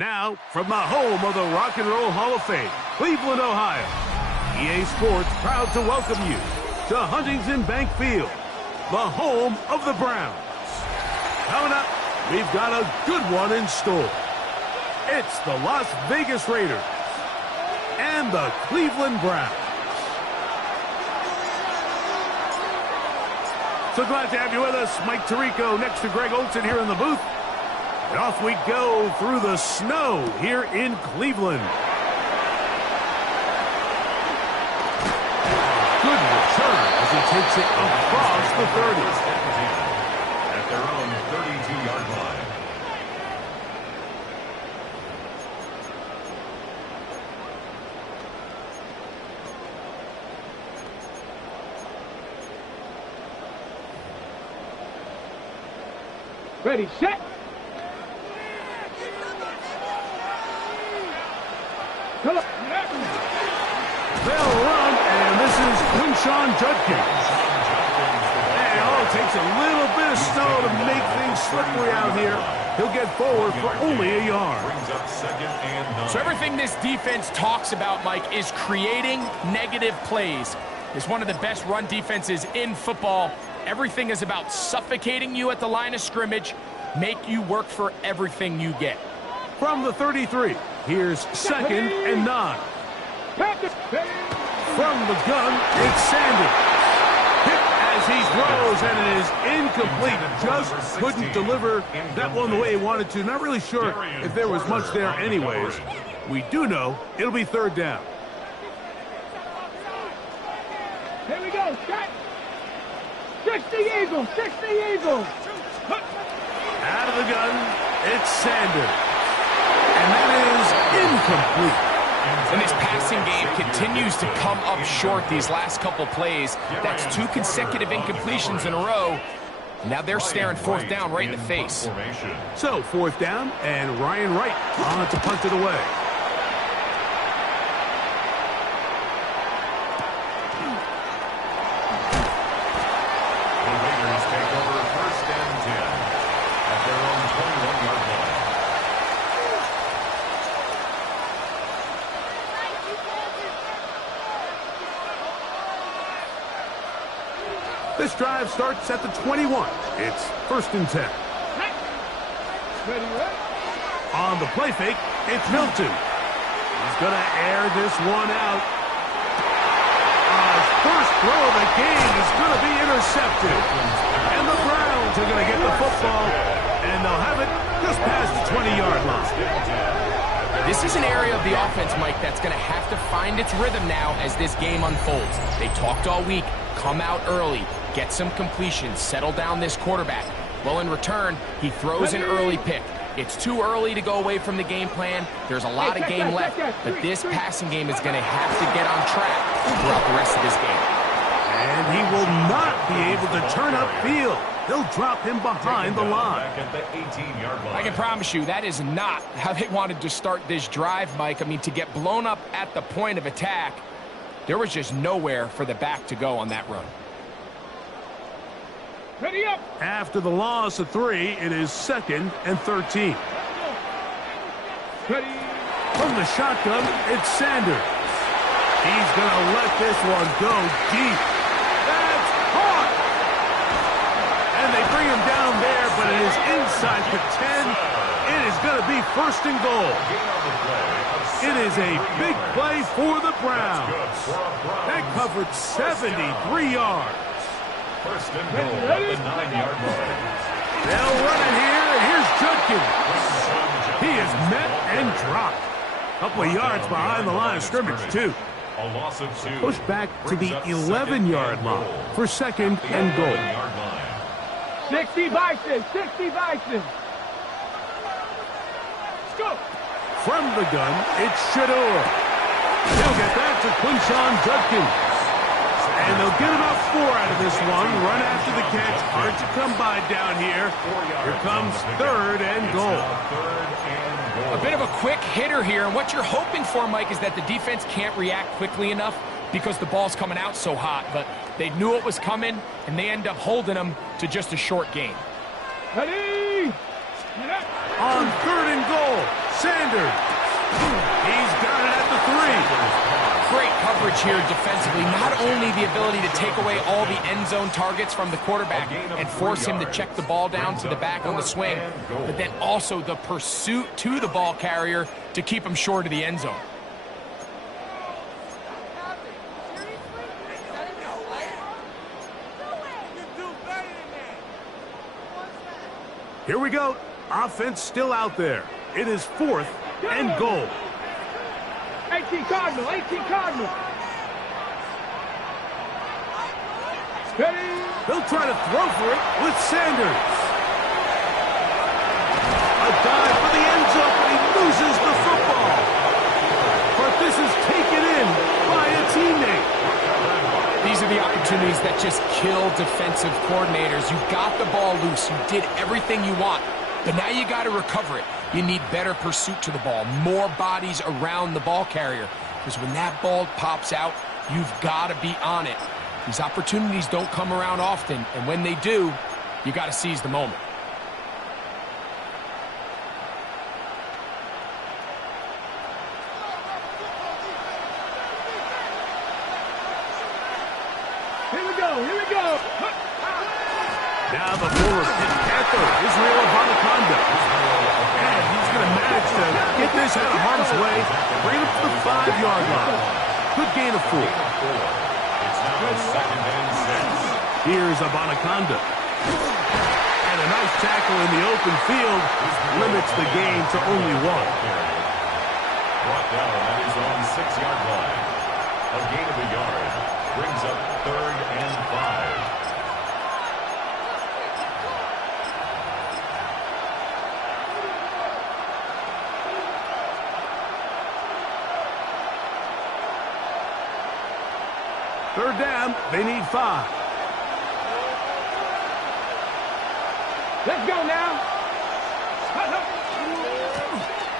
Now, from the home of the Rock and Roll Hall of Fame, Cleveland, Ohio, EA Sports proud to welcome you to Huntington Bank Field, the home of the Browns. Coming up, we've got a good one in store. It's the Las Vegas Raiders and the Cleveland Browns. So glad to have you with us. Mike Tirico next to Greg Olson here in the booth. And off we go through the snow here in Cleveland. Good return as he takes it across the 30. At their own 32-yard line. Ready, set. Come on. They'll run, and this is Quinshon Judkins. And it takes a little bit of snow to make things slippery out here. He'll get forward for only a yard. So everything this defense talks about, Mike, is creating negative plays. It's one of the best run defenses in football. Everything is about suffocating you at the line of scrimmage, make you work for everything you get. From the 33, here's 2nd and 9. From the gun, it's Sanders. Hit as he throws, and it is incomplete. Just couldn't deliver that one the way he wanted to. Not really sure if there was much there anyways. We do know it'll be 3rd down. Here we go, set. 60 Eagles, 60 Eagles. Out of the gun, it's Sanders. And that is incomplete. And this passing game continues to come up short these last couple plays. That's 2 consecutive incompletions in a row. Now they're staring 4th down right in the face. So 4th down, and Ryan Wright on to punt it away. The Raiders take over 1st and 10 at their own 21-yard line. This drive starts at the 21. It's 1st and 10. Ready, ready. On the play fake, it's Milton. He's going to air this one out. First throw of the game is going to be intercepted. And the Browns are going to get the football, and they'll have it just past the 20-yard line. This is an area of the offense, Mike, that's going to have to find its rhythm now as this game unfolds. They talked all week, come out early, get some completions, settle down this quarterback. Well, in return, he throws an early pick. It's too early to go away from the game plan. There's a lot of game left, but this passing game is going to have to get on track throughout the rest of this game. And he will not be able to turn upfield. They'll drop him behind the line. At the 18-yard line. I can promise you that is not how they wanted to start this drive, Mike. I mean, to get blown up at the point of attack, there was just nowhere for the back to go on that run. Ready up. After the loss of 3, it is 2nd and 13. Ready. From the shotgun, it's Sanders. He's going to let this one go deep. That's caught! And they bring him down there, but it is inside the 10. It is going to be 1st and goal. It is a big play for the Browns. That covered 73 yards. 1st and goal at the 9-yard line. They'll run it here, and here's Judkins. He is met and dropped. Couple of yards behind the line of scrimmage, too. A loss of 2. Push back to the 11-yard line for 2nd and goal. 60 Bison, 60 Bison. Let's go. From the gun, it's Shador. He'll get that to Quinshon Judkins. And they'll get about 4 out of this one. Run after the catch. Hard to come by down here. Here comes 3rd and goal. A bit of a quick hitter here, and what you're hoping for, Mike, is that the defense can't react quickly enough because the ball's coming out so hot. But they knew it was coming, and they end up holding them to just a short gain. Ready. On 3rd and goal, Sanders. He's got it at the 3. Great coverage here defensively. Not only the ability to take away all the end zone targets from the quarterback and force him to check the ball down to the back on the swing, but then also the pursuit to the ball carrier to keep him short of the end zone. Here we go. Offense still out there. It is 4th and goal. 18 Cardinal, 18 Cardinal. Ready? He'll try to throw for it with Sanders. A dive for the end zone, but he loses the football. But this is taken in by a teammate. These are the opportunities that just kill defensive coordinators. You got the ball loose. You did everything you want. But now you got to recover it. You need better pursuit to the ball, more bodies around the ball carrier. Because when that ball pops out, you've got to be on it. These opportunities don't come around often, and when they do, you got to seize the moment. Here we go, here we go. Now the former Pitt Panther, Israel Abanikanda. And he's going to manage to get this out of harm's way, bring him to the 5-yard line. Good gain of 4. It's now 2nd and 6. Here's Abanikanda. And a nice tackle in the open field limits the gain to only 1. Brought down at his own 6-yard line. A gain of a yard brings up 3rd and 5. Third down, they need 5. Let's go now.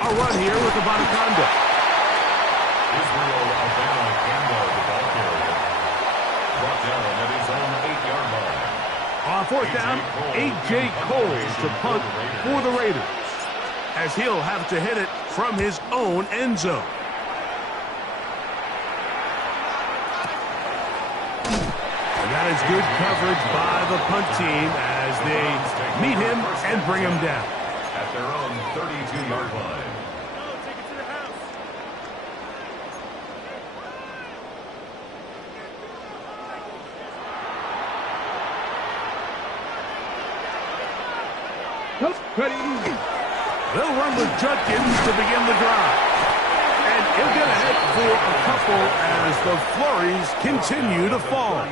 A run here with Abanikanda. Israel Abanikanda, the ball carrier. Brought down at his own 8-yard line. On 4th down, A.J. Cole to punt for the Raiders, as he'll have to hit it from his own end zone. And that is good coverage by the punt team as they meet him and bring him down. At their own 32-yard line. Ready? They'll run with Judkins to begin the drive. And he'll get ahead for a couple as the flurries continue to fall.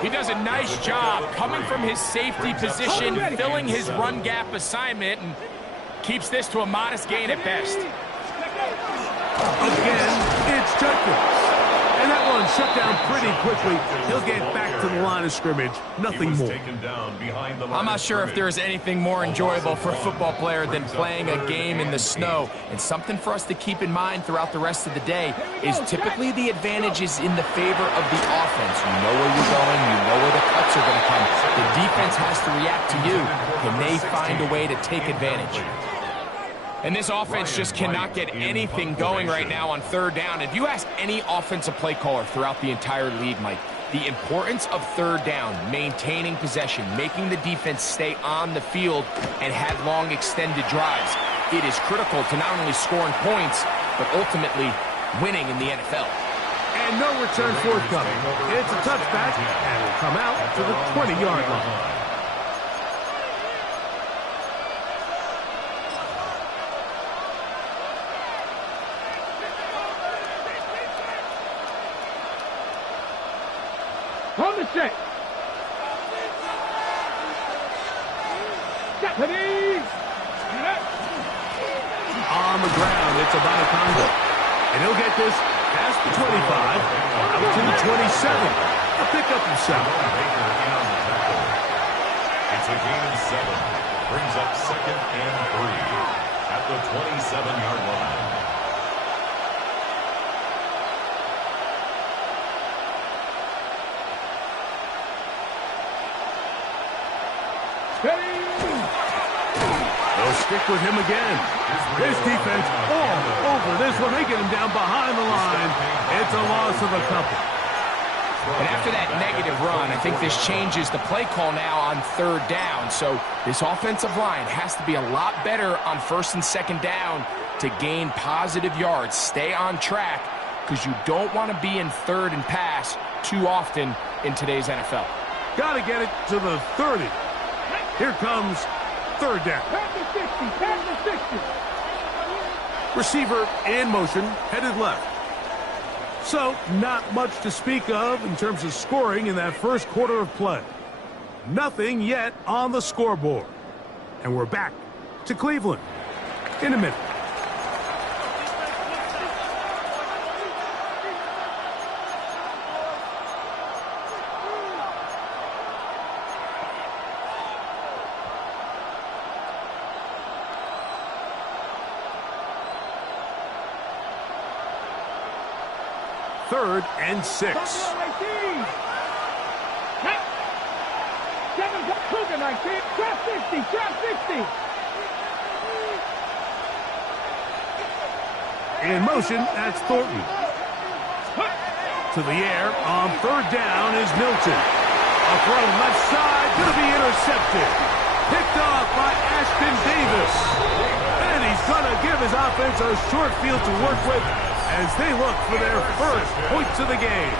He does a nice job coming from his safety position, filling his run gap assignment, and keeps this to a modest gain at best. Again, it's Judkins. And that one shut down pretty quickly. He'll get back to the line of scrimmage. Nothing more. I'm not sure if there is anything more enjoyable for a football player than playing a game in the snow. And something for us to keep in mind throughout the rest of the day is typically the advantage is in the favor of the offense. You know where you're going. You know where the cuts are going to come. The defense has to react to you. Can they find a way to take advantage? And this offense just cannot get anything going right now on 3rd down. If you ask any offensive play caller throughout the entire league, Mike, the importance of 3rd down, maintaining possession, making the defense stay on the field, and have long extended drives, it is critical to not only scoring points, but ultimately winning in the NFL. And no return forthcoming. It's a touchback, and will come out to the 20-yard line. On the set. Japanese. On the ground, it's Abanikanda. And he'll get this past the 25, out to the 27. A pickup of 7. It's a gain of 7. Brings up 2nd and 3 at the 27-yard line. They'll stick with him again. This defense all over this one. They get him down behind the line. It's a loss of a couple. And after that negative run, I think this changes the play call now on third down. So this offensive line has to be a lot better on first and second down to gain positive yards. Stay on track because you don't want to be in third and pass too often in today's NFL. Got to get it to the 30. Here comes third down. Pass the 60. Receiver in motion, headed left. So, not much to speak of in terms of scoring in that first quarter of play. Nothing yet on the scoreboard. And we're back to Cleveland in a minute. Third and 6. Trap 60. In motion, that's Thornton. To the air on third down is Milton. A throw left side, going to be intercepted. Picked off by Ashton Davis. And he's going to give his offense a short field to work with as they look for their first points of the game.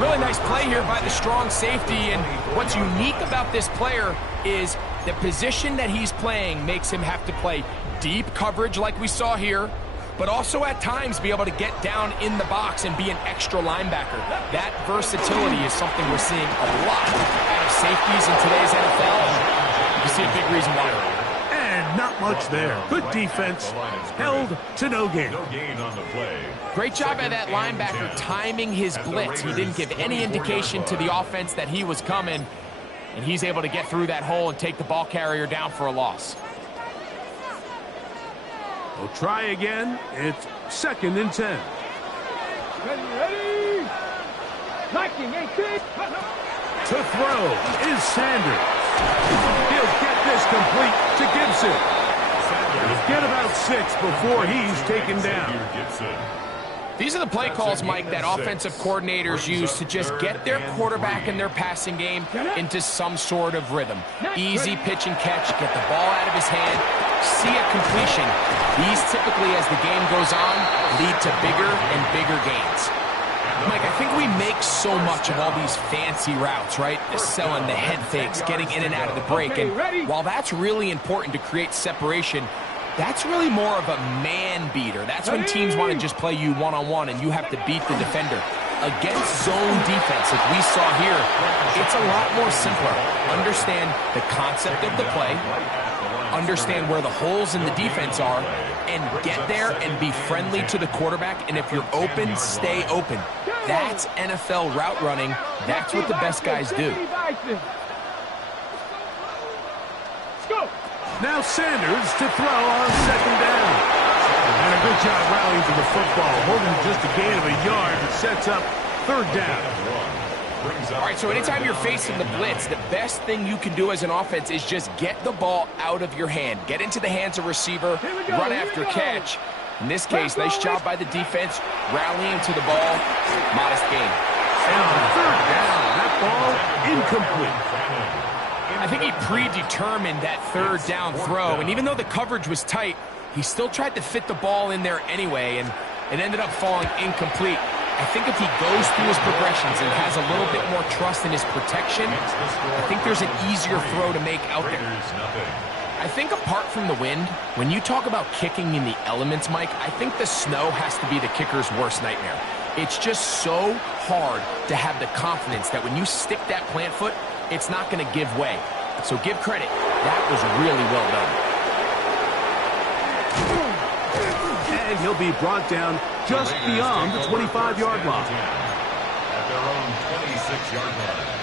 Really nice play here by the strong safety, and what's unique about this player is the position that he's playing makes him have to play deep coverage like we saw here, but also at times be able to get down in the box and be an extra linebacker. That versatility is something we're seeing a lot out of safeties in today's NFL, and you can see a big reason why. And not much there. Good defense. Held to no gain. No gain on the play. Great job by that linebacker timing his blitz. He didn't give any indication to the offense that he was coming, and he's able to get through that hole and take the ball carrier down for a loss. We'll try again. It's second and 10. Ready. Knocking 18. To throw is Sanders. He'll get this complete to Gibson. He'll get about 6 before he's taken down. These are the play calls, Mike, that offensive coordinators use to just get their quarterback and their passing game into some sort of rhythm. Easy pitch and catch, get the ball out of his hand, see a completion. These typically, as the game goes on, lead to bigger and bigger gains. Mike, I think we make so much of all these fancy routes, right? The selling, the head fakes, getting in and out of the break. And while that's really important to create separation, that's really more of a man beater. That's when teams want to just play you one-on-one and you have to beat the defender. Against zone defense, like we saw here, it's a lot more simpler. Understand the concept of the play, understand where the holes in the defense are, and get there and be friendly to the quarterback. And if you're open, stay open. That's NFL route running. That's what the best guys do. Now Sanders to throw on second down. And a good job rallying to the football, holding just a gain of a yard that sets up third down. All right, so anytime you're facing the blitz, the best thing you can do as an offense is just get the ball out of your hand. Get into the hands of receiver, run after catch. In this case, nice job by the defense, rallying to the ball, modest gain. And on third down, that ball incomplete. I think he predetermined that third down throw, and even though the coverage was tight, he still tried to fit the ball in there anyway, and it ended up falling incomplete. I think if he goes through his progressions and has a little bit more trust in his protection, I think there's an easier throw to make out there. I think apart from the wind, when you talk about kicking in the elements, Mike, I think the snow has to be the kicker's worst nightmare. It's just so hard to have the confidence that when you stick that plant foot, it's not going to give way. So give credit. That was really well done. And he'll be brought down just beyond the 25-yard line. At their own 26-yard line.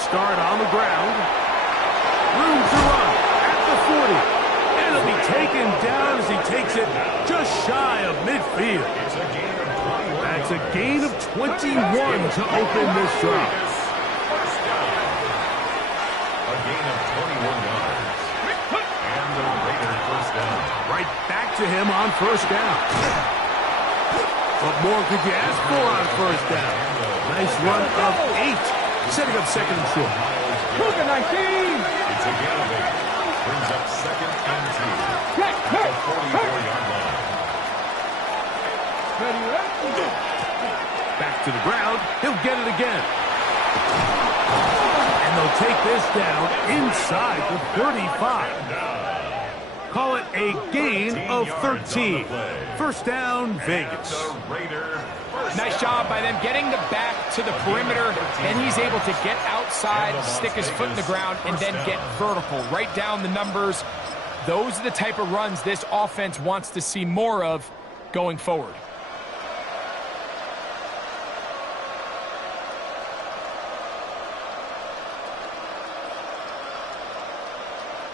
start on the ground. Room to run at the 40. And he'll be taken down as he takes it just shy of midfield. That's a gain of 21 to open this drive. A gain of 21 yards. And the Raiders first down. Right back to him on first down. What more could you ask for on first down? Nice run of 8. Setting up second and short. Look at 19. It's a gain of 8. Brings up second and 2. Check, At the 44-yard line. Back to the ground. He'll get it again. And they'll take this down inside the 35. Call it a gain of 13. First down, Vegas. Nice job by them getting the back to the perimeter. Then he's able to get outside, stick his foot in the ground, and then get vertical. Right down the numbers. Those are the type of runs this offense wants to see more of going forward.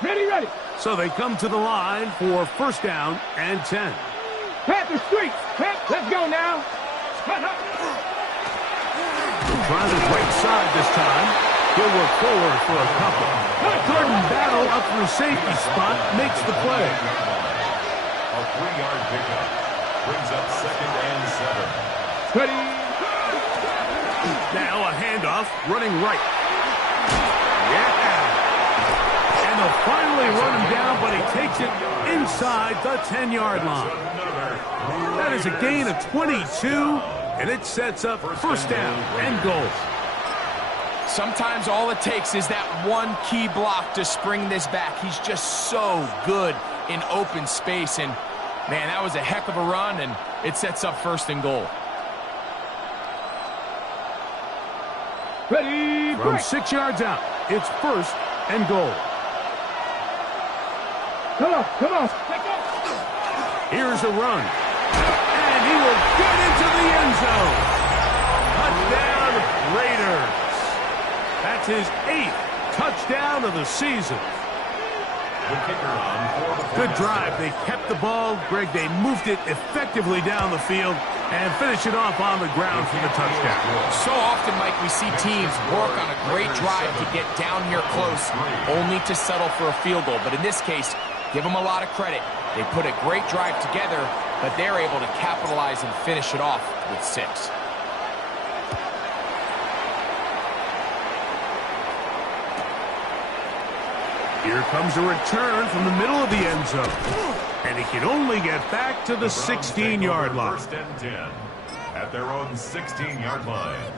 Ready. So they come to the line for first down and 10. Panther streak. Let's go now. Trying his right side this time. He'll work forward for a couple. Gordon Battle up through safety spot makes the play. A 3-yard pickup. Brings up second and 7. Ready. Now a handoff running right. Yeah. And they'll finally run him down, but he takes it inside the 10-yard line. That is a gain of 22, and it sets up first down and goal. Sometimes all it takes is that one key block to spring this back. He's just so good in open space, and man, that was a heck of a run, and it sets up first and goal. Ready. From 6 yards out, it's first and goal. Come on. Here's a run. And he will get into the end zone. Touchdown, Raiders. That's his 8th touchdown of the season. The kicker on for the Good drive. They kept the ball. Greg, they moved it effectively down the field and finished it off on the ground for the touchdown. So often, Mike, we see teams work on a great drive to get down here close, only to settle for a field goal. But in this case, give them a lot of credit. They put a great drive together, but they're able to capitalize and finish it off with 6. Here comes a return from the middle of the end zone. And he can only get back to the 16-yard line. First and 10 at their own 16-yard line.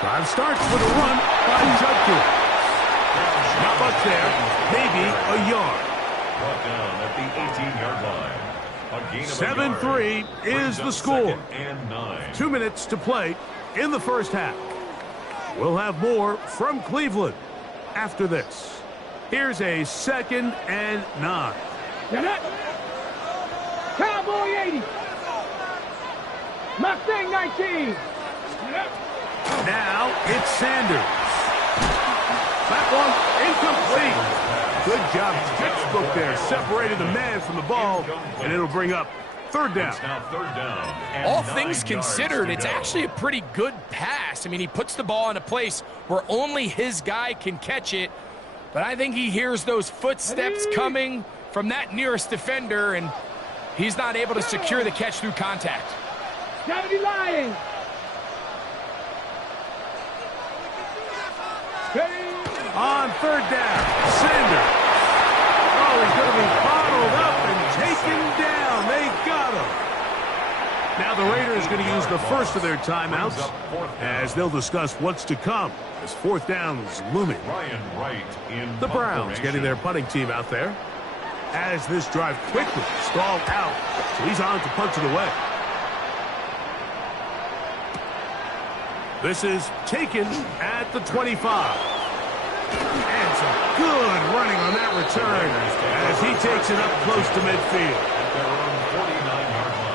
Drive starts with a run by Judkins. Not much there, maybe a yard. Brought down at the 18-yard line. A gain of 7-3 is the score. And 9. 2 minutes to play in the first half. We'll have more from Cleveland after this. Here's a 2nd and 9. Cowboy 80. Mustang 19. Now it's Sanders. That one incomplete. Good job, textbook there. Separated the man from the ball, and it'll bring up third down. It's now third down. And All 9 things considered, yards it's to go. actually a pretty good pass. I mean, he puts the ball in a place where only his guy can catch it, but I think he hears those footsteps coming from that nearest defender, and he's not able to secure the catch through contact. 70 Lions. On third down, Sanders. Oh, he's going to be bottled up and taken down. They got him. Now the Raiders going to use the first of their timeouts as they'll discuss what's to come as fourth down is looming. Ryan Wright in The punt Browns formation. getting their punting team out there as this drive quickly stalled out. So he's on to punch it away. This is taken at the 25. And some good running on that return as he takes it up close to midfield. At their own 49-yard line.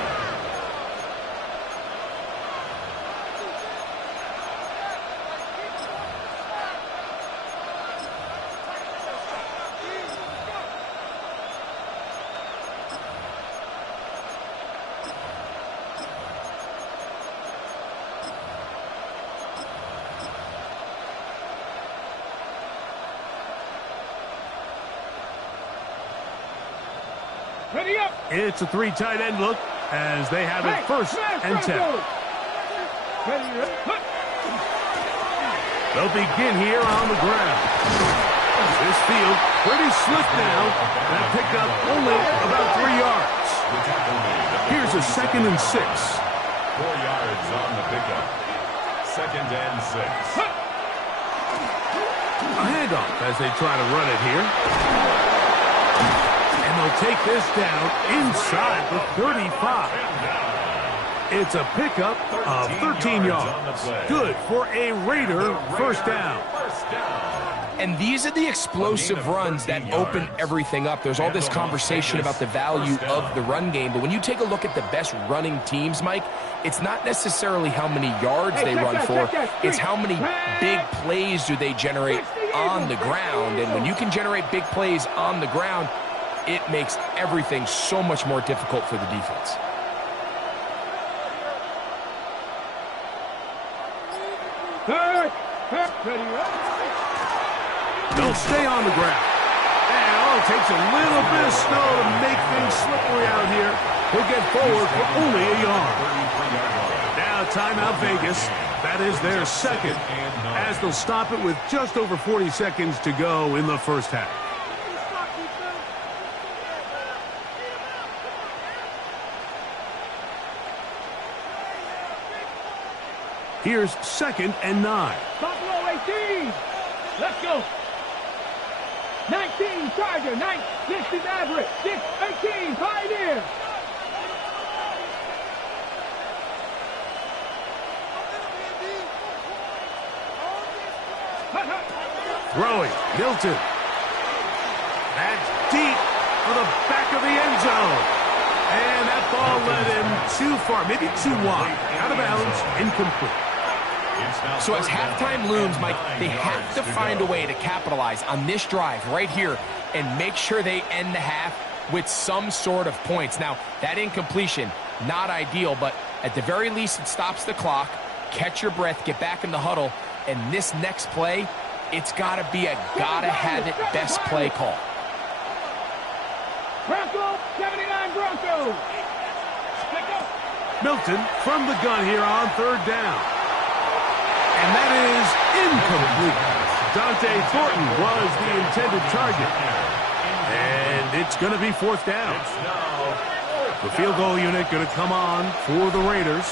Ready up. It's a 3 tight end look as they have it first and 10. Ready up. They'll begin here on the ground. This field pretty slick now. That picked up only about 3 yards. The tackle made. Here's a 2nd and 6. 4 yards on the pickup. 2nd and 6. A handoff as they try to run it here. And they'll take this down inside the 35. It's a pickup of 13 yards. Good for a Raider first down. And these are the explosive runs that open everything up. There's all this conversation about the value of the run game, but when you take a look at the best running teams, Mike, it's not necessarily how many yards they run for, it's how many big plays do they generate on the ground. And when you can generate big plays on the ground, it makes everything so much more difficult for the defense. They'll stay on the ground. And it takes a little bit of snow to make things slippery out here. He'll get forward for only a yard. Now timeout Vegas. That is their 2nd, as they'll stop it with just over 40 seconds to go in the first half. Here's 2nd and 9. Buffalo 18. Let's go. 19, Charger. 9, 60, Maverick. 6, 18, Pioneer. Throwing, Milton. That's deep for the back of the end zone. And that ball led him too far, maybe too wide. Out of bounds, incomplete. So as halftime looms, Mike, they have to find a way to capitalize on this drive right here and make sure they end the half with some sort of points. Now, that incompletion, not ideal, but at the very least, it stops the clock. Catch your breath, get back in the huddle, and this next play, it's got to be a gotta-have-it best play call. Bronco, 79 Bronco. Milton from the gun here on 3rd down. And that is incomplete. Dante Thornton was the intended target. And it's going to be 4th down. The field goal unit going to come on for the Raiders.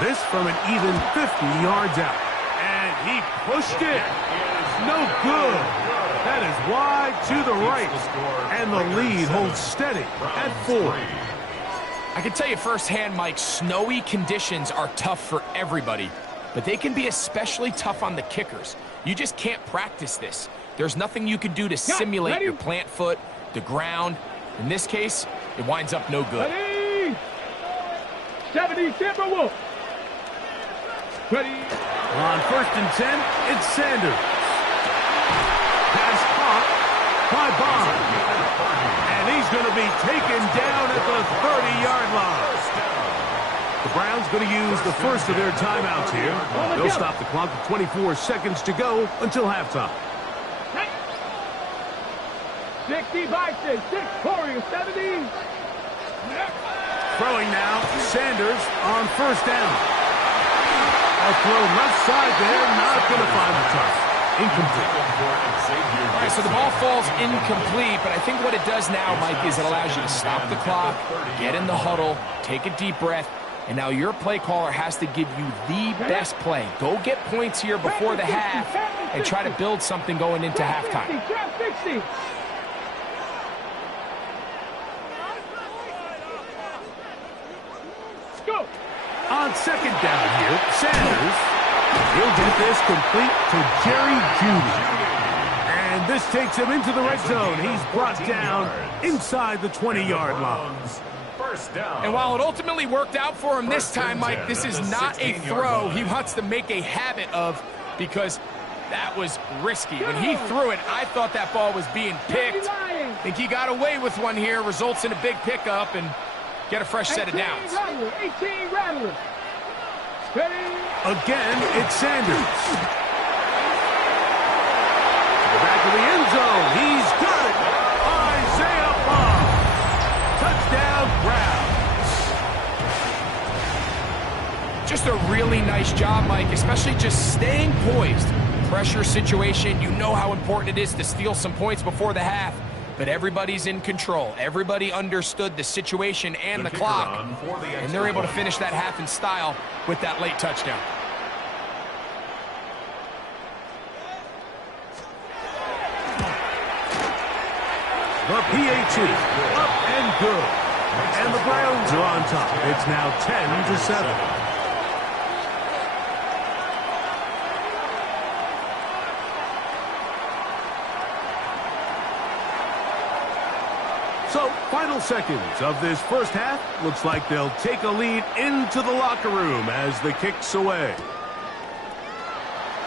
This from an even 50 yards out. And he pushed it. No good. That is wide to the right. And the lead holds steady at 4. I can tell you firsthand, Mike, snowy conditions are tough for everybody. But they can be especially tough on the kickers. You just can't practice this. There's nothing you can do to simulate your plant foot, the ground. In this case, it winds up no good. Ready. 70 Timberwolf. Ready. On 1st and 10, it's Sanders. Pass caught by Bond. And he's going to be taken down at the 30-yard line. The Browns going to use the first of their timeouts here. They'll stop the clock with 24 seconds to go until halftime. 60 Bison, 6 Warriors, 70. Throwing now, Sanders on 1st down. A throw left side there, not going to find the target. Incomplete. All right, so the ball falls incomplete, but I think what it does now, Mike, is it allows you to stop the clock, get in the huddle, take a deep breath, and now your play caller has to give you the best play. Go get points here before the half and try to build something going into halftime. 60. On 2nd down here, Sanders He'll get this complete to Jerry Jeudy. And this takes him into the red zone. He's brought down inside the 20-yard line. First down. And while it ultimately worked out for him this time, Mike, this is not a throw he wants to make a habit of, because that was risky. When he threw it, I thought that ball was being picked. I think he got away with one here, results in a big pickup, and get a fresh set of downs. 18 Rattler. Ready? Again, it's Sanders. To the back of the end zone. He's got it. Isaiah Bond. Touchdown, Browns. Just a really nice job, Mike, especially just staying poised. Pressure situation, you know how important it is to steal some points before the half, but everybody's in control. Everybody understood the situation and the clock, and they're able to finish that half in style with that late touchdown. The PAT, up and good. And the Browns are on top. It's now 10-7. So, final seconds of this first half. Looks like they'll take a lead into the locker room as the kick's away.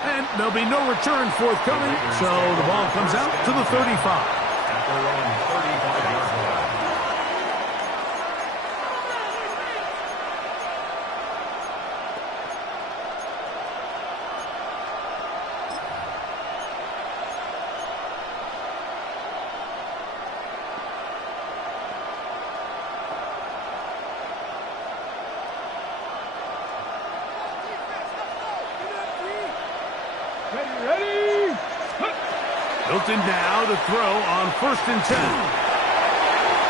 And there'll be no return forthcoming, so the ball comes out to the 35. At their own 35-yard line. Ready? Hilton now to throw on 1st and 10.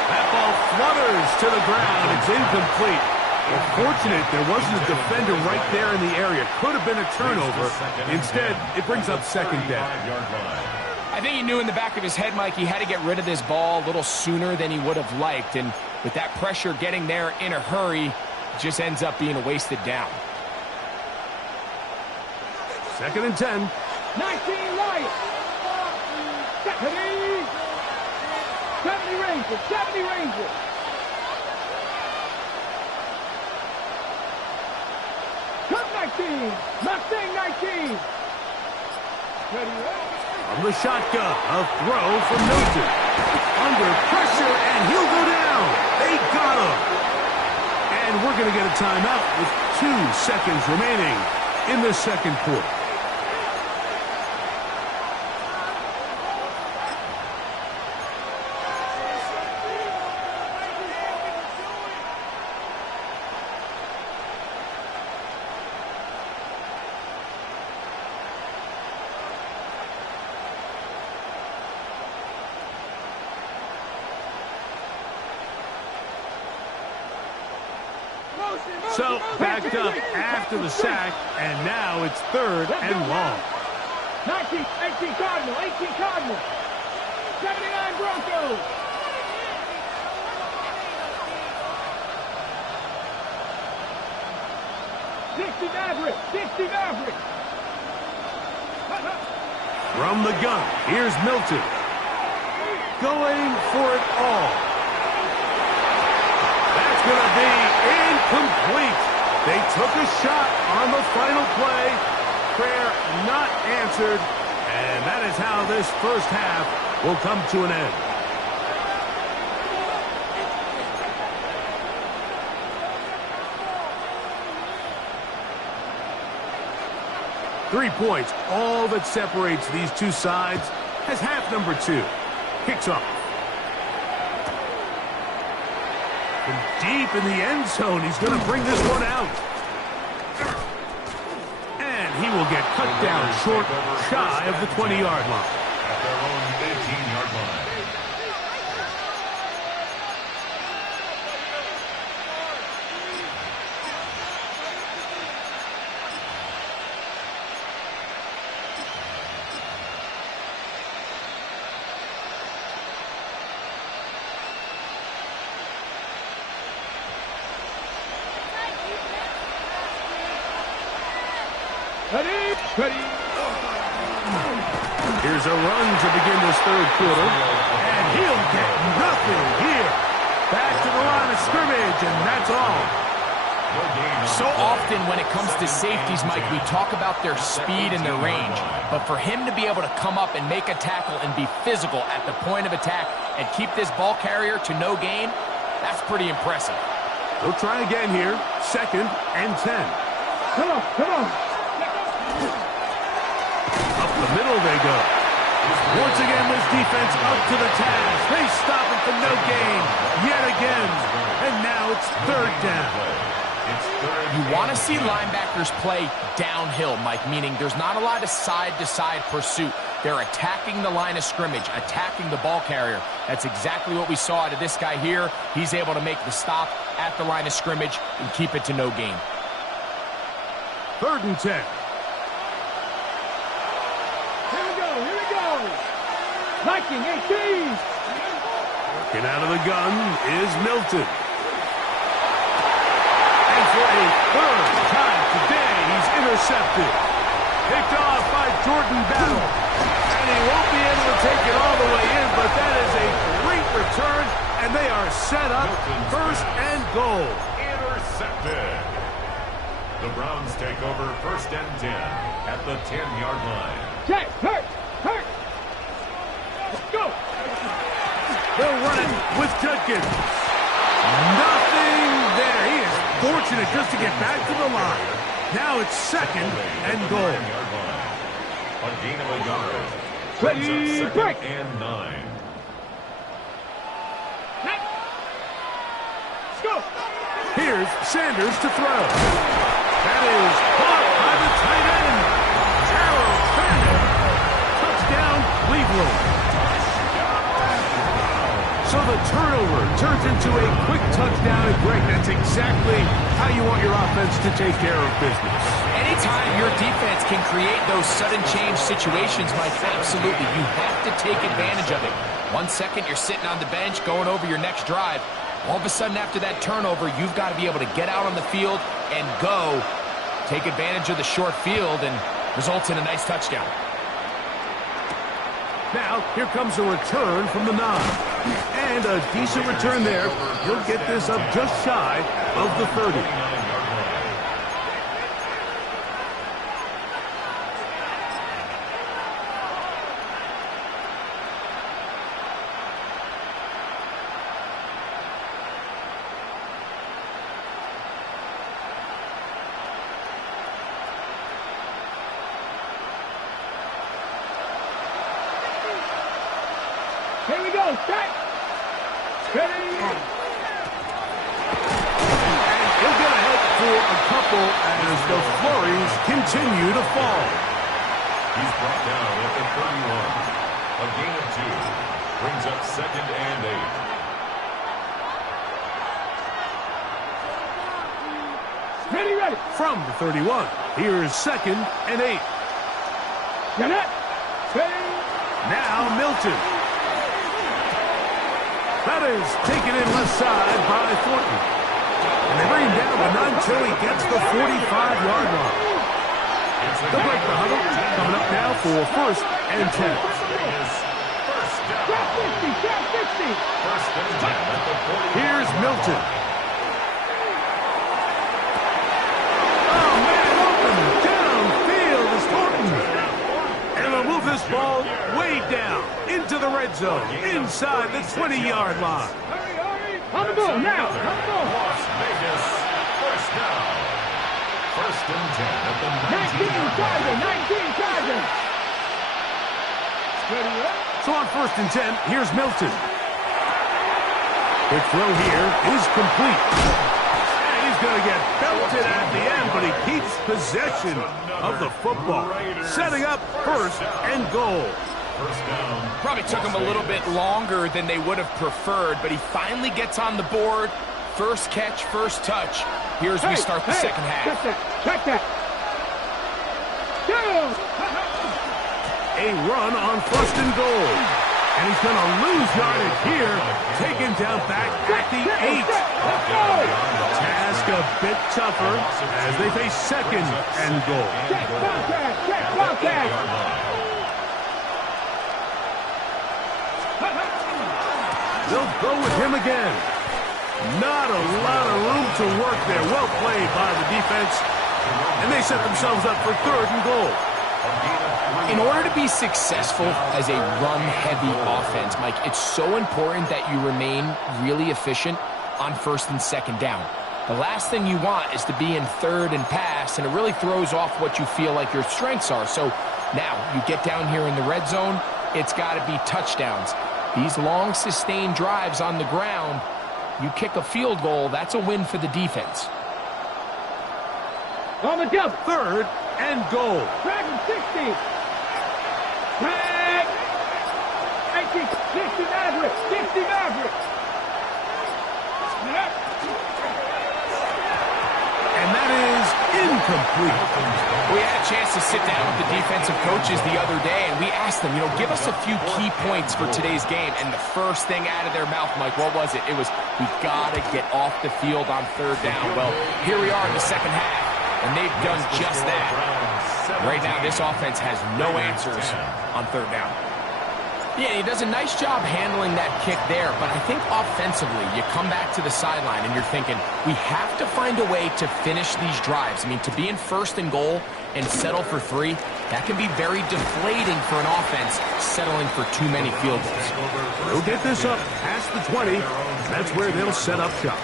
That ball flutters to the ground. It's incomplete. Well, fortunate there wasn't a defender right there in the area. Could have been a turnover. Instead, it brings up second down. I think he knew in the back of his head, Mike, he had to get rid of this ball a little sooner than he would have liked. And with that pressure getting there in a hurry, it just ends up being a wasted down. 2nd and 10. 19 Lions. 70 Rangers. 70 Rangers. Come 19. Mustang 19. Ready? From the shotgun, a throw from Milton. Under pressure, and he'll go down. They got him. And we're going to get a timeout with 2 seconds remaining in the second quarter. So, backed up after the sack, and now it's 3rd and long. 19, 18 Cardinal, 18 Cardinal. 79 Broncos. Maverick, 60 Maverick. From the gun, here's Milton. Going for it all. That's going to be incomplete. They took a shot on the final play. Prayer not answered. And that is how this first half will come to an end. Three points, all that separates these two sides, as half number 2 kicks off. From deep in the end zone, he's going to bring this one out. And he will get cut down short, shy of the 20-yard line. At their own 18-yard line. Ready? Ready. Here's a run to begin this third quarter. And he'll get nothing here. Back to the line of scrimmage, and that's all. So often when it comes to safeties, Mike, we talk about their speed and their range. But for him to be able to come up and make a tackle and be physical at the point of attack and keep this ball carrier to no gain, that's pretty impressive. They'll try again here. 2nd and 10. Come on, come on. Up the middle they go. Once again, this defense up to the task. They stop it for no gain yet again. And now it's 3rd down. You want to see linebackers play downhill, Mike, meaning there's not a lot of side-to-side pursuit. They're attacking the line of scrimmage, attacking the ball carrier. That's exactly what we saw out of this guy here. He's able to make the stop at the line of scrimmage and keep it to no gain. 3rd and 10. Here we go, here we go. Liking 18. Working out of the gun is Milton. And for a 3rd time today, he's intercepted. Picked off by Jordan Battle. And he won't be able to take it all the way in, but that is a great return, and they are set up 1st and goal. Intercepted. The Browns take over 1st and 10 at the 10-yard line. Check, hurt, hurt. Let's go. They'll run it with Judkins. Nothing there. He is fortunate just to get back to the line. Now it's 2nd and goal. A gain of a yard. Ready, break. 2nd and 9. Let's go. Here's Sanders to throw. That is caught by the tight end. Terrell Sanders. Touchdown, Cleveland. So the turnover turns into a quick touchdown. And Greg, that's exactly how you want your offense to take care of business. Anytime your defense can create those sudden change situations, Mike, absolutely, you have to take advantage of it. 1 second, you're sitting on the bench going over your next drive. All of a sudden, after that turnover, you've got to be able to get out on the field and go. Take advantage of the short field and results in a nice touchdown. Now, here comes a return from the 9. And a decent return there. He'll get this up just shy of the 30. Here we go, set. Ready. And he'll get ahead for a couple as the flurries continue to fall. He's brought down at the 31. A gain of 2. Brings up 2nd and 8. Ready, ready. From the 31, here's 2nd and 8. Get it. Ready. Now Milton. That is taken in left side by Thornton. And they bring him down, but not until he gets the 45-yard line. They'll break the huddle. Coming up now for 1st and 10. Check 60, check 60. 1st and 10 at the 40. Here's Milton. Oh, man, open downfield is Thornton. And they'll move this ball way down into the red zone, inside the 20-yard line. Hurry, hurry. On the ball now. On the ball. Las Vegas. 1st down. 1st and 10 at the 19 19-yard Chargers, line. 19 Chargers. Ready, ready. So on 1st and 10, here's Milton. Quick throw here is complete. And he's going to get belted at the end, but he keeps possession of the football. Setting up 1st and goal. 1st down. Probably took him a little bit longer than they would have preferred, but he finally gets on the board. First catch, first touch. Here's we start the second half. Check that. Check that. Down. A run on 1st and goal. And he's going to lose yardage here. Taken down back at the 8. Let's go. The task task a bit tougher as they face second and goal. Check contact. Check contact. They'll go with him again. Not a lot of room to work there. Well played by the defense. And they set themselves up for third and goal. In order to be successful as a run-heavy offense, Mike, it's so important that you remain really efficient on first and second down. The last thing you want is to be in third and pass, and it really throws off what you feel like your strengths are. So now you get down here in the red zone, it's got to be touchdowns. These long, sustained drives on the ground, you kick a field goal, that's a win for the defense. On the jump. Third and goal. Dragon 60. Drag. 80. 60 Maverick. 60 Maverick. And that is incomplete. We had a chance to sit down with the defensive coaches the other day, and we asked them, give us a few key points for today's game. And the first thing out of their mouth, Mike, what was it? It was, we got to get off the field on third down. Well, here we are in the second half, and they've done just that. Right now, this offense has no answers on third down. Yeah, he does a nice job handling that kick there, but I think offensively, you come back to the sideline and you're thinking, we have to find a way to finish these drives. I mean, to be in first and goal and settle for 3, that can be very deflating for an offense settling for too many field goals. They'll get this up past the 20. That's where they'll set up shop.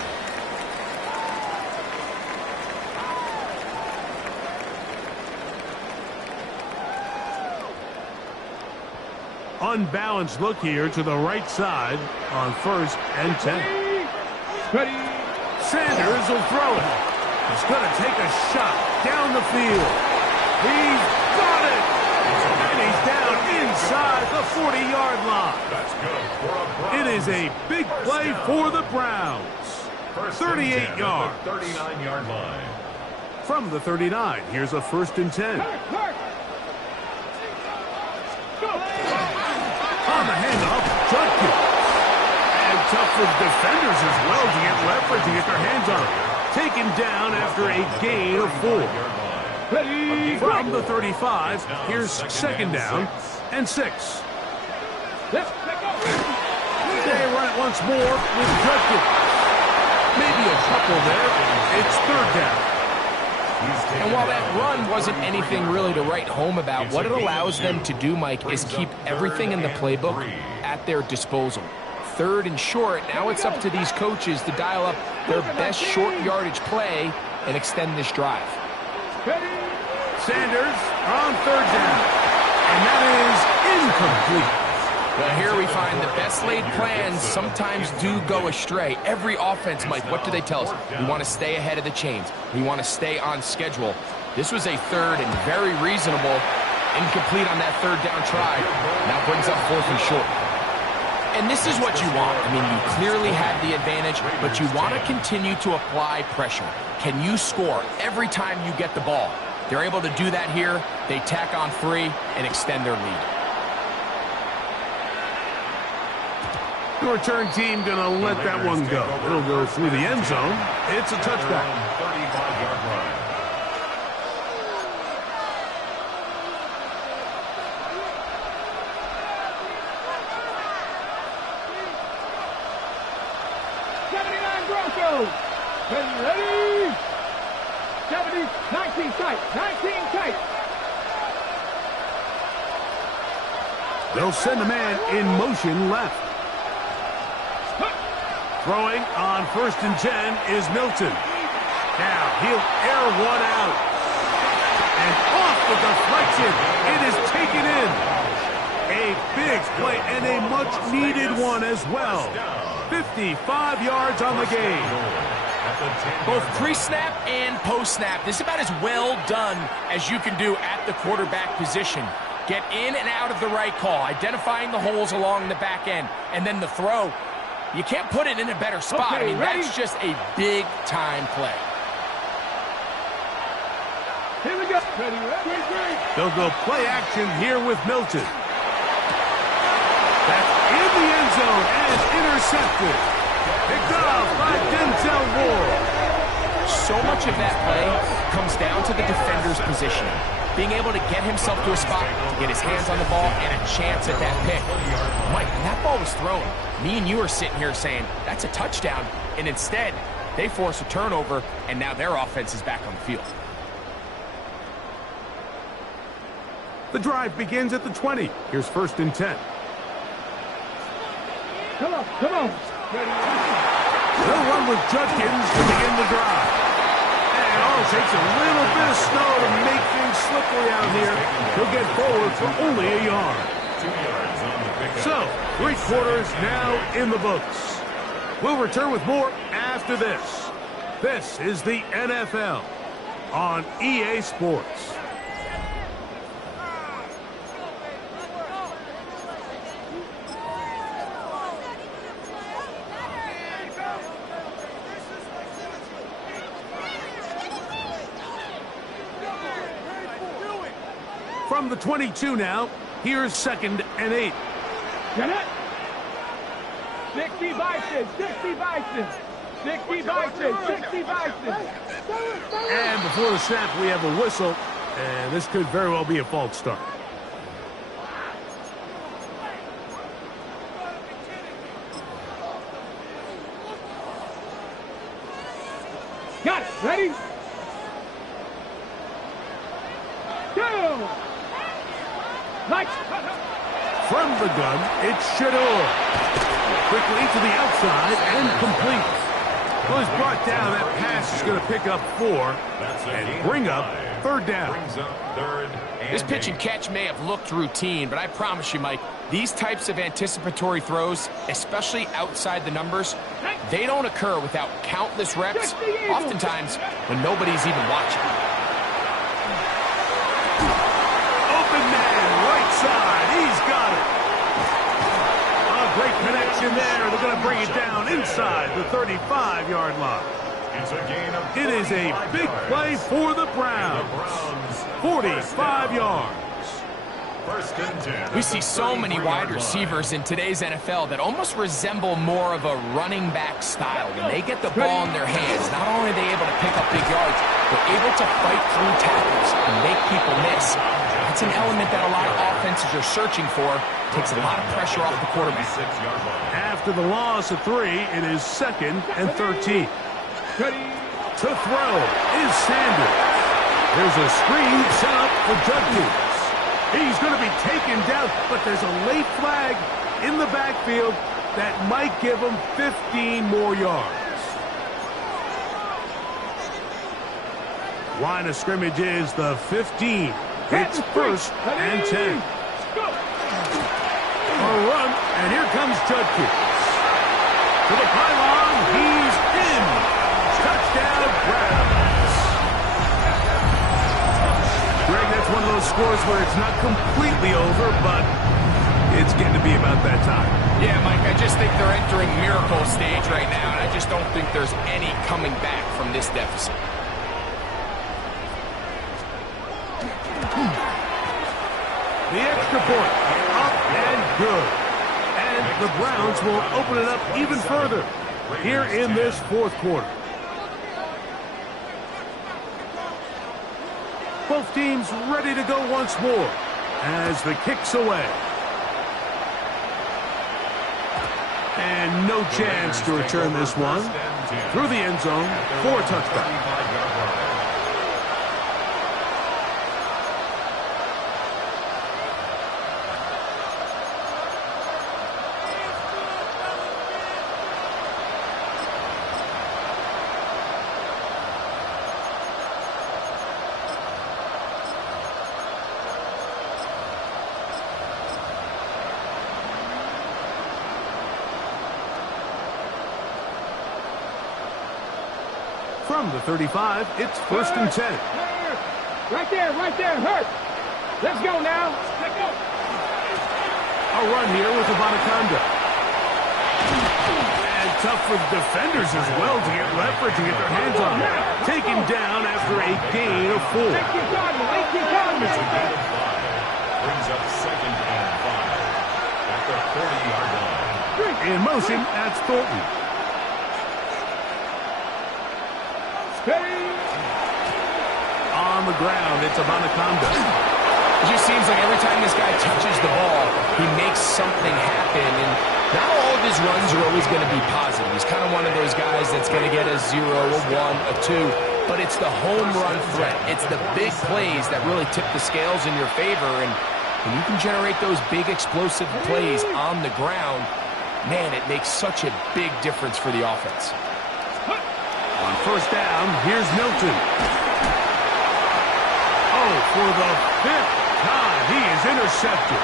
Unbalanced look here to the right side on first and 10. Ready. Sanders will throw it. He's going to take a shot down the field. He's got it. And he's down inside the 40-yard line. That's good for a Browns. It is a big play for the Browns. First 38 yards. 39-yard line. From the 39, here's a first and 10. Mark. Go. On the handoff, Judkins. And tough for the defenders as well to get leverage to get their hands on him. Taken down after a gain of 4. Ready. From the 35, here's second down and 6. Let's go. They run it once more with Judkins. Maybe a couple there. It's third down. And while that run wasn't anything really to write home about, what it allows them to do, Mike, is keep everything in the playbook at their disposal. Third and short, now it's up to these coaches to dial up their best short yardage play and extend this drive. Sanders on third down. And that is incomplete. Well, here we find the best laid plans sometimes do go astray. Every offense, Mike, what do they tell us? We want to stay ahead of the chains. We want to stay on schedule. This was a third and very reasonable. Incomplete on that third down try. Now brings up fourth and short. And this is what you want. I mean, you clearly have the advantage, but you want to continue to apply pressure. Can you score every time you get the ball? They're able to do that here. They tack on 3 and extend their lead. The return team going to let that one go. It'll go through the end zone. It's a touchdown. 35-yard line. Broncos. Ready. 70, 19 tight. 19 tight. They'll send a man in motion left. Throwing on first and 10 is Milton. Now he'll air one out. And off the deflection, it is taken in. A big play and a much-needed one as well. 55 yards on the game. Both pre-snap and post-snap, this is about as well done as you can do at the quarterback position. Get in and out of the right call, identifying the holes along the back end, and then the throw. You can't put it in a better spot. Okay, I mean, ready? that's just a big-time play. Here we go. Ready. They'll go play action here with Milton. That's in the end zone and intercepted. Picked off by Denzel Ward. So much of that play comes down to the defender's positioning. Being able to get himself to a spot, to get his hands on the ball, and a chance at that pick. Mike, when that ball was thrown, me and you are sitting here saying, that's a touchdown. And instead, they force a turnover, and now their offense is back on the field. The drive begins at the 20. Here's 1st and 10. Come on, come on. They'll run with Judkins to begin the drive. And all it takes a little bit of snow to make things slippery out here. He'll get forward for only a yard. 2 yards on the pickup. So, 3 quarters now in the books. We'll return with more after this. This is the NFL on EA Sports. From the 22 now, here's 2nd and 8. Get it? 60 Bison, 60 Bison. 60 Bison, 60 Bison. And before the snap, we have a whistle, and this could very well be a false start. Got it. Ready? Go! Nice. From the gun, it's Shador. Quickly to the outside and complete. Well, he's brought down. That pass is going to pick up 4 and bring up 3rd down. Brings up 3rd and This pitch and catch may have looked routine, but I promise you, Mike, these types of anticipatory throws, especially outside the numbers, they don't occur without countless reps, oftentimes when nobody's even watching. Open man, right side. He's got it. A great connection there. They're going to bring it down inside the 35-yard line. It's a gain of It is a 45 big yards. play for the The Browns. Browns 45 yards. 1st and 10. We see so many wide receivers in today's NFL that almost resemble more of a running back style. When they get the ball in their hands, not only are they able to pick up big yards, they're able to fight through tackles and make people miss. That's an element that a lot of offenses are searching for. Takes a lot of pressure off the quarterback. 6-yard line. After the loss of 3, it is 2nd and 13. Ready? To throw is Sanders. There's a screen set up for Judkins. He's going to be taken down, but there's a late flag in the backfield that might give him 15 more yards. Line of scrimmage is the 15. It's 1st and 10. A run, and here comes Judkins. To the pylon, he's in. Touchdown, Browns. Greg, that's one of those scores where it's not completely over, but it's getting to be about that time. Yeah, Mike, I just think they're entering miracle stage right now, and I just don't think there's any coming back from this deficit. The extra point, up and good. And the Browns will open it up even further here in this 4th quarter. Both teams ready to go once more as the kick's away. And no chance to return this one through the end zone for a touchdown. From the 35, it's 1st and 10. Right there, hurt. Let's go now. Let's go. A run here with Abanikanda. And tough for the defenders as well to get leverage and get their hands on him. Taken down after a gain of 4. 18 Cardinals, 18 Cardinals. It's a gain of 5. Brings up 2nd and 5 at the 40-yard line. In motion, that's Thornton. Steady. ground. It's Abanikanda. It just seems like every time this guy touches the ball, he makes something happen. And not all of his runs are always going to be positive. He's kind of one of those guys that's going to get a 0, a 1, a 2. But it's the home run threat. It's the big plays that really tip the scales in your favor. And when you can generate those big explosive plays on the ground, man, it makes such a big difference for the offense. On first down, here's Milton. Oh, for the 5th time, he is intercepted.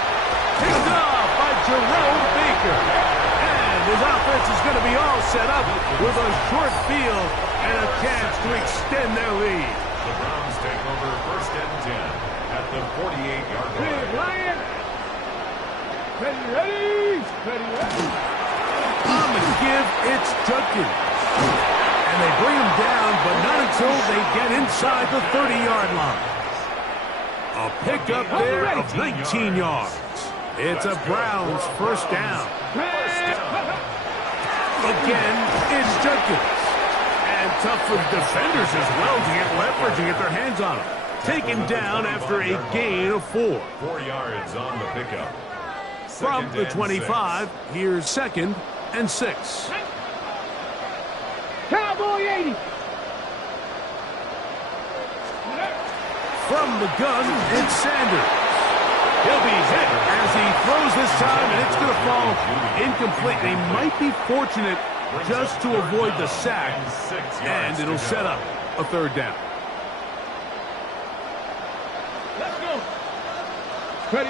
Picked off by Jerome Baker. And his offense is going to be all set up with a short field and a chance to extend their lead. The Browns take over first and 10 at the 48-yard line. Big Lion. Ready. On the give, it's Judkins. And they bring him down, but not until they get inside the 30-yard line. A pickup there of 19 yards. It's a Browns first down. Again, it's Judkins. And tough for defenders as well to get leverage and get their hands on him. Taken down after a gain of 4. 4 yards on the pickup. From the 25, here's 2nd and 6. Cowboy 80. From the gun, it's Sanders. He'll be hit as he throws this time, and it's going to fall incomplete. They might be fortunate just to avoid the sack, and it'll set up a 3rd down. Let's go. Ready.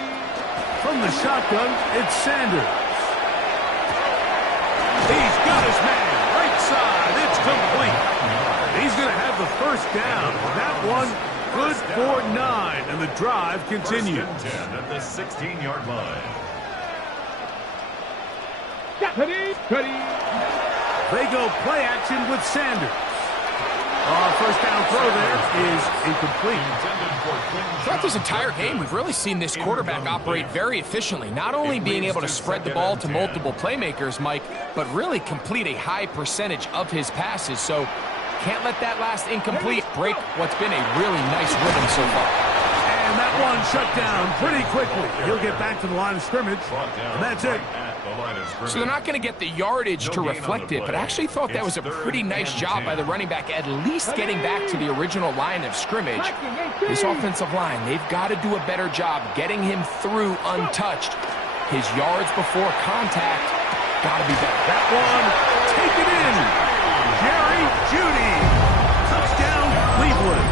From the shotgun, it's Sanders. He's got his man. Right side. It's complete. He's going to have the first down. That one good for 9, and the drive continues. First and 10 at the 16-yard line. Ready. They go play action with Sanders. First down throw there is incomplete. Throughout this entire game, we've really seen this quarterback operate very efficiently, not only being able to spread the ball to multiple playmakers, Mike, but really complete a high percentage of his passes. So can't let that last incomplete break what's been a really nice rhythm so far. And that one shut down pretty quickly. He'll get back to the line of scrimmage, and that's it. So they're not going to get the yardage to reflect it, but I actually thought that was a pretty nice job by the running back, at least getting back to the original line of scrimmage. This offensive line, they've got to do a better job getting him through untouched. His yards before contact got to be better. That one, take it in. Jerry Jeudy. Touchdown, Cleveland.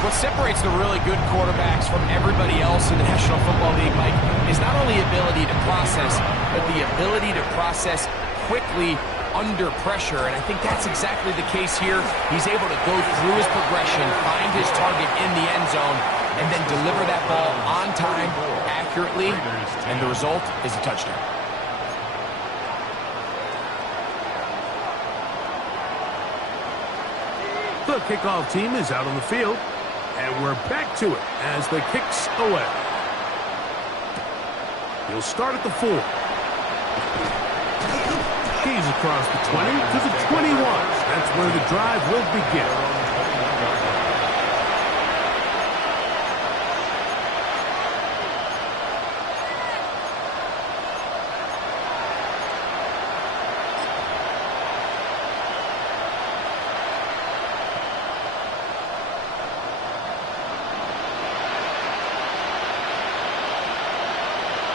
What separates the really good quarterbacks from everybody else in the National Football League, Mike, is not only ability to process, but the ability to process quickly under pressure. And I think that's exactly the case here. He's able to go through his progression, find his target in the end zone, and then deliver that ball on time, accurately, and the result is a touchdown. The kickoff team is out on the field, and we're back to it as the kick's away. He'll start at the 4. He's across the 20 to the 21. That's where the drive will begin.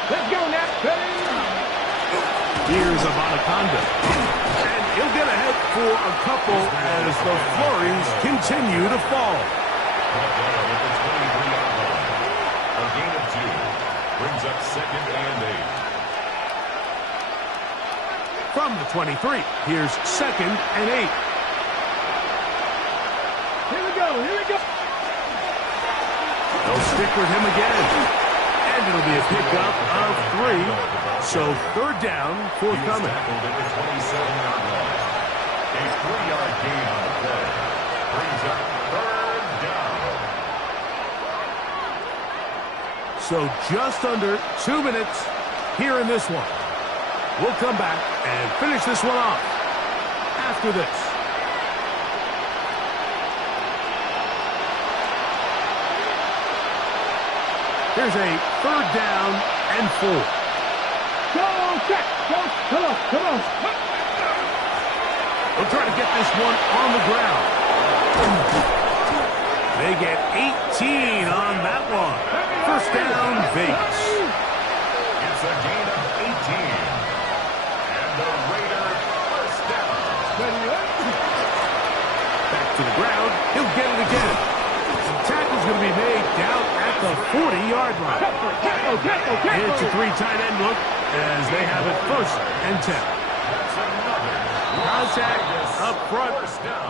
Let's go now. Here's Abanikanda. And he'll get ahead for a couple as the flurries continue to fall. A gain of 2 brings up 2nd and 8. From the 23, here's 2nd and 8. Here we go. They'll stick with him again. And it'll be a pickup of 3. So 3rd down forthcoming. Tackled at the 27-yard line. A 3-yard gain on the play brings up 3rd down. So just under 2 minutes here in this one. We'll come back and finish this one off after this. Here's a 3rd down and 4. Go, check. Go. Come on, come on. They'll try to get this one on the ground. They get 18 on that one. 1st down, Vegas. It's a gain of 18. And the Raiders 1st down. Back to the ground. He'll get it again. Tackle's going to be made down at the 40-yard line. It's a 3 tight end look as they have it 1st and 10. Contact up front.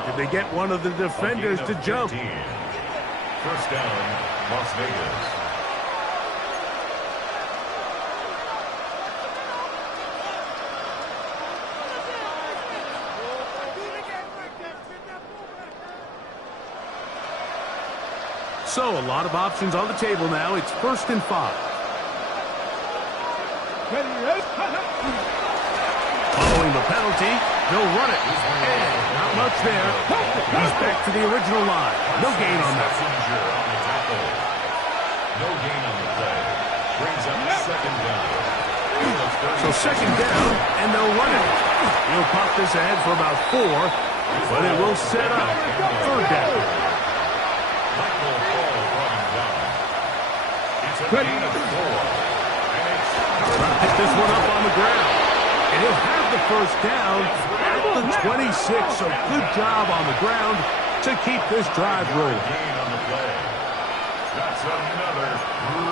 Did they get one of the defenders to jump? 1st down, Las Vegas. So a lot of options on the table now. It's 1st and 5. Following the penalty, they'll run it. And not much there. He's back to the original line. No gain on that. No gain on the play. Brings up 2nd down. So 2nd down, and they'll run it. He'll pop this ahead for about 4, but it will set up 3rd down. Michael Hall brought him down. It's a gain of 4. And it's Trying to pick this one up on the ground. And he'll have the 1st down at the 26. So good job on the ground to keep this drive rolling. gain on the play. That's another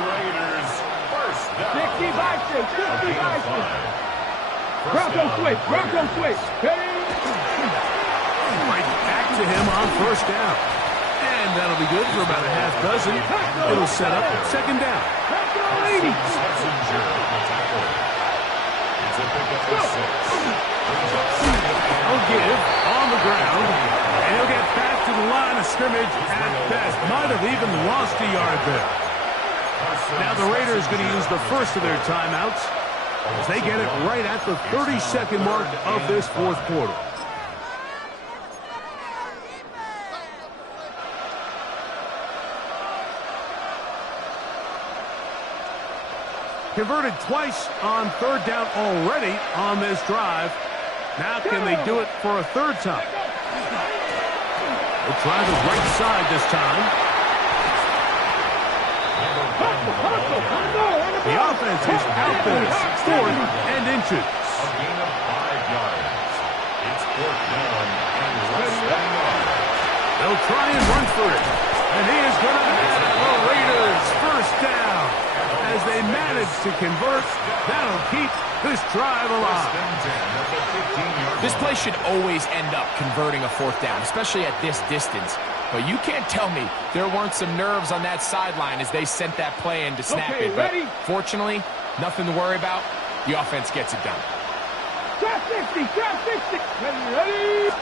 Raiders 1st down. 60 by 6, 60 Gain by of 6. 5. Bronco switch, Bronco switch. Right back to him on 1st down. And that'll be good for about a half dozen. It'll set up 2nd down. Messenger on the tackle. It's a pickup of 6. Brings up 2nd and He'll give on the ground. And he'll get back to the line of scrimmage at best. Might have even lost a yard there. Now the Raiders going to use the 1st of their timeouts as they get it right at the 32nd mark of this 4th quarter. Converted twice on 3rd down already on this drive. Now can they do it for a 3rd time? They'll try the right side this time. The offense is out there. 4th and inches. a gain of 5 yards. It's 4th down and less than 1. They'll try and run for it. And he is going to have the Raiders 1st down. As they manage to convert, that'll keep this drive alive. This play should always end up converting a 4th down, especially at this distance. But you can't tell me there weren't some nerves on that sideline as they sent that play in to snap it. But fortunately, nothing to worry about. The offense gets it done. Trap 60, trap 60. Ready?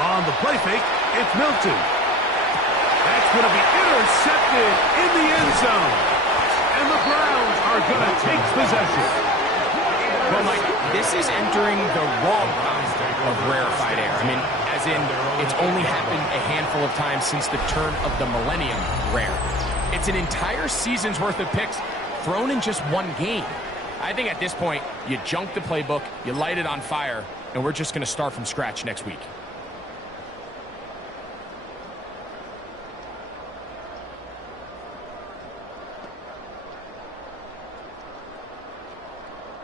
On the play fake, it's Milton. That's going to be intercepted in the end zone. And the Browns are going to take possession. Well, Mike, this is entering the wrong kind of rarefied air. I mean, as in, it's only happened a handful of times since the turn of the millennium rare. It's an entire season's worth of picks thrown in just one game. I think at this point, you junk the playbook, you light it on fire, and we're just going to start from scratch next week.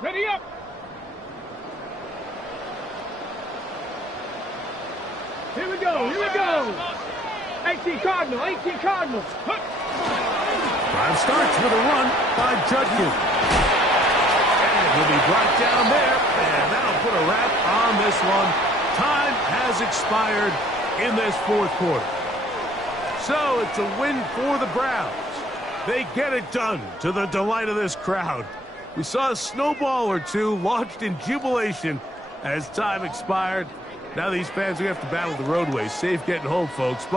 Ready up. Here we go, here we go. 18 Cardinal, 18 Cardinal. Drive starts with a run by Judkins. And he'll be brought down there, and that'll put a wrap on this one. Time has expired in this 4th quarter. So it's a win for the Browns. They get it done to the delight of this crowd. We saw a snowball or two launched in jubilation as time expired. Now these fans are going to have to battle the roadways. Safe getting home, folks. Bye.